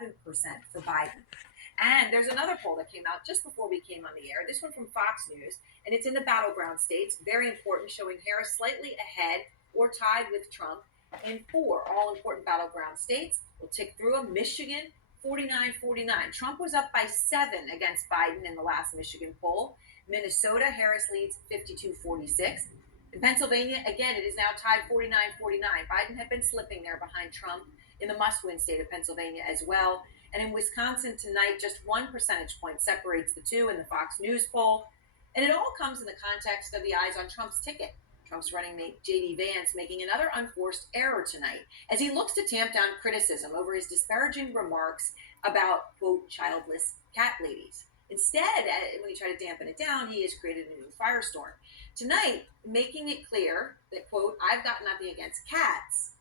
7% for Biden. And there's another poll that came out just before we came on the air, this one from Fox News, and it's in the battleground states, very important, showing Harris slightly ahead or tied with Trump in four all important battleground states. We'll tick through them. Michigan, 49-49. Trump was up by 7 against Biden in the last Michigan poll. Minnesota, Harris leads 52-46. In Pennsylvania, again, it is now tied 49-49. Biden had been slipping there behind Trump in the must-win state of Pennsylvania as well. And in Wisconsin tonight, just 1 percentage point separates the two in the Fox News poll. And it all comes in the context of the eyes on Trump's ticket. Trump's running mate J.D. Vance making another unforced error tonight as he looks to tamp down criticism over his disparaging remarks about, quote, childless cat ladies. Instead, when he tried to dampen it down, he has created a new firestorm. Tonight, making it clear that, quote, I've got nothing against cats,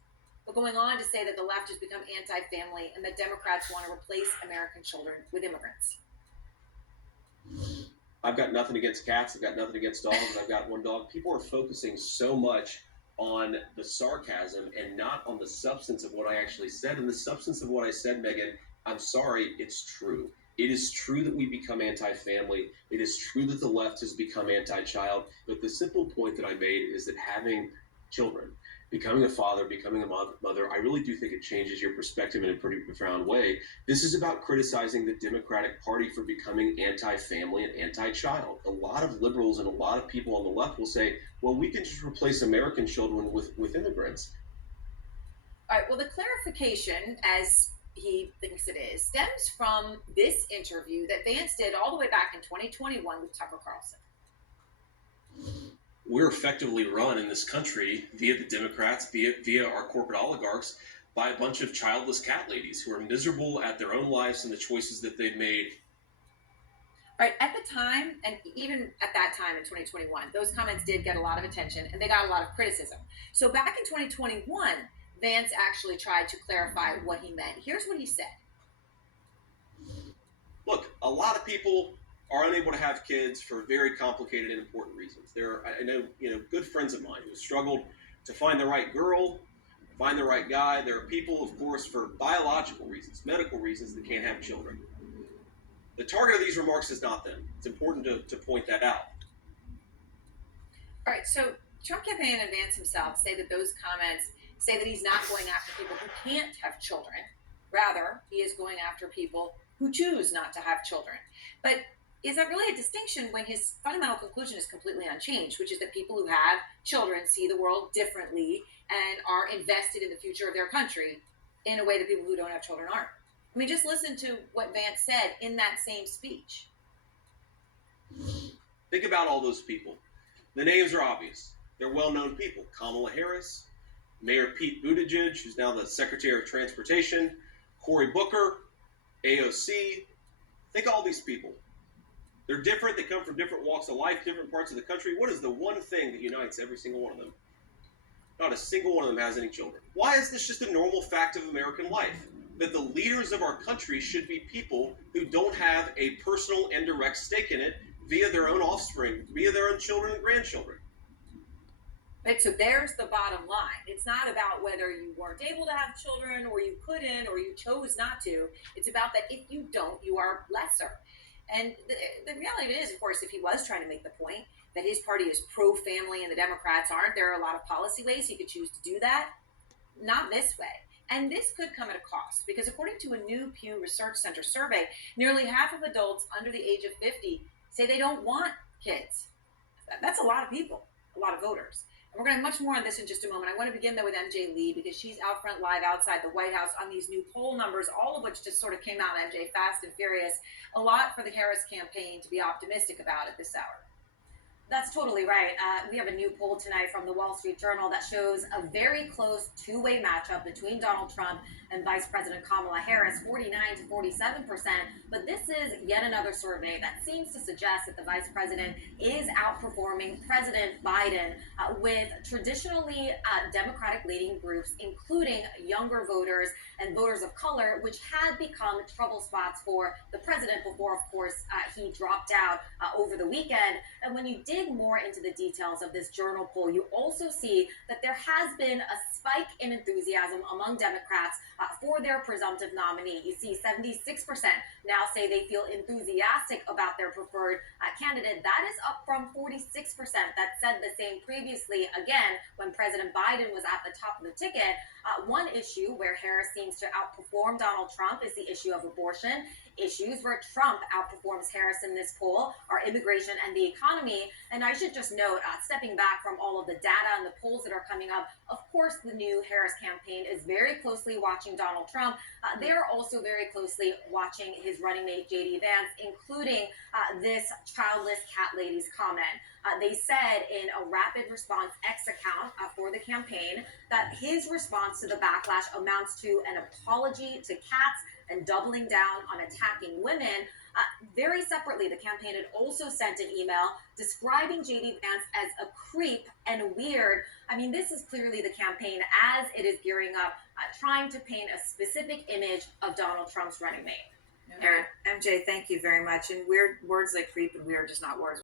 but going on to say that the left has become anti-family and that Democrats want to replace American children with immigrants. I've got nothing against cats. I've got nothing against dogs. I've got one dog. People are focusing so much on the sarcasm and not on the substance of what I actually said. And the substance of what I said, Megan, I'm sorry, it's true. It is true that we become anti-family. It is true that the left has become anti-child. But the simple point that I made is that having children, becoming a father, becoming a mother, I really do think it changes your perspective in a pretty profound way. This is about criticizing the Democratic Party for becoming anti-family and anti-child. A lot of liberals and a lot of people on the left will say, well, we can just replace American children with immigrants. All right, well, the clarification, as he thinks it is, stems from this interview that Vance did all the way back in 2021 with Tucker Carlson. We're effectively run in this country via the Democrats, via our corporate oligarchs, by a bunch of childless cat ladies who are miserable at their own lives and the choices that they've made. Right, at the time, and even at that time in 2021, those comments did get a lot of attention and they got a lot of criticism. So back in 2021, Vance actually tried to clarify what he meant. Here's what he said. Look, a lot of people are unable to have kids for very complicated and important reasons. I know, good friends of mine who have struggled to find the right girl, find the right guy. There are people, of course, for biological reasons, medical reasons, that can't have children. The target of these remarks is not them. It's important to point that out. All right, so Trump campaign and Vance himself say that those comments say that he's not going after people who can't have children. Rather, he is going after people who choose not to have children. But is that really a distinction when his fundamental conclusion is completely unchanged, which is that people who have children see the world differently and are invested in the future of their country in a way that people who don't have children aren't? I mean, just listen to what Vance said in that same speech. Think about all those people. The names are obvious. They're well-known people. Kamala Harris, Mayor Pete Buttigieg, who's now the Secretary of Transportation, Cory Booker, AOC. Think of all these people. They're different. They come from different walks of life, different parts of the country. What is the one thing that unites every single one of them? Not a single one of them has any children. Why is this just a normal fact of American life? That the leaders of our country should be people who don't have a personal and direct stake in it via their own offspring, via their own children and grandchildren. Right, so there's the bottom line. It's not about whether you weren't able to have children or you couldn't or you chose not to. It's about that if you don't, you are lesser. And the reality is, of course, if he was trying to make the point that his party is pro-family and the Democrats aren't, there are a lot of policy ways he could choose to do that. Not this way. And this could come at a cost because according to a new Pew Research Center survey, nearly half of adults under the age of 50 say they don't want kids. That's a lot of people, a lot of voters. And we're going to have much more on this in just a moment. I want to begin, though, with MJ Lee because she's out front live outside the White House on these new poll numbers, all of which just sort of came out, MJ, fast and furious. A lot for the Harris campaign to be optimistic about at this hour. That's totally right. We have a new poll tonight from the Wall Street Journal that shows a very close two-way matchup between Donald Trump and Vice President Kamala Harris, 49 to 47%. But this is yet another survey that seems to suggest that the vice president is outperforming President Biden with traditionally Democratic-leaning groups, including younger voters and voters of color, which had become trouble spots for the president before, of course, he dropped out over the weekend. And when you dig dig more into the details of this journal poll, you also see that there has been a spike in enthusiasm among Democrats for their presumptive nominee. You see 76% now say they feel enthusiastic about their preferred candidate. That is up from 46% that said the same previously, again, when President Biden was at the top of the ticket. One issue where Harris seems to outperform Donald Trump is the issue of abortion. Issues where Trump outperforms Harris in this poll are immigration and the economy. And I should just note, stepping back from all of the data and the polls that are coming up, of course, the new Harris campaign is very closely watching Donald Trump. They are also very closely watching his running mate, J.D. Vance, including this childless cat lady's comment. They said in a rapid response X account for the campaign that his response to the backlash amounts to an apology to cats and doubling down on attacking women. Very separately, the campaign had also sent an email describing J.D. Vance as a creep and weird. I mean, this is clearly the campaign as it is gearing up, trying to paint a specific image of Donald Trump's running mate. MJ, thank you very much. And weird words like creep and weird are just not words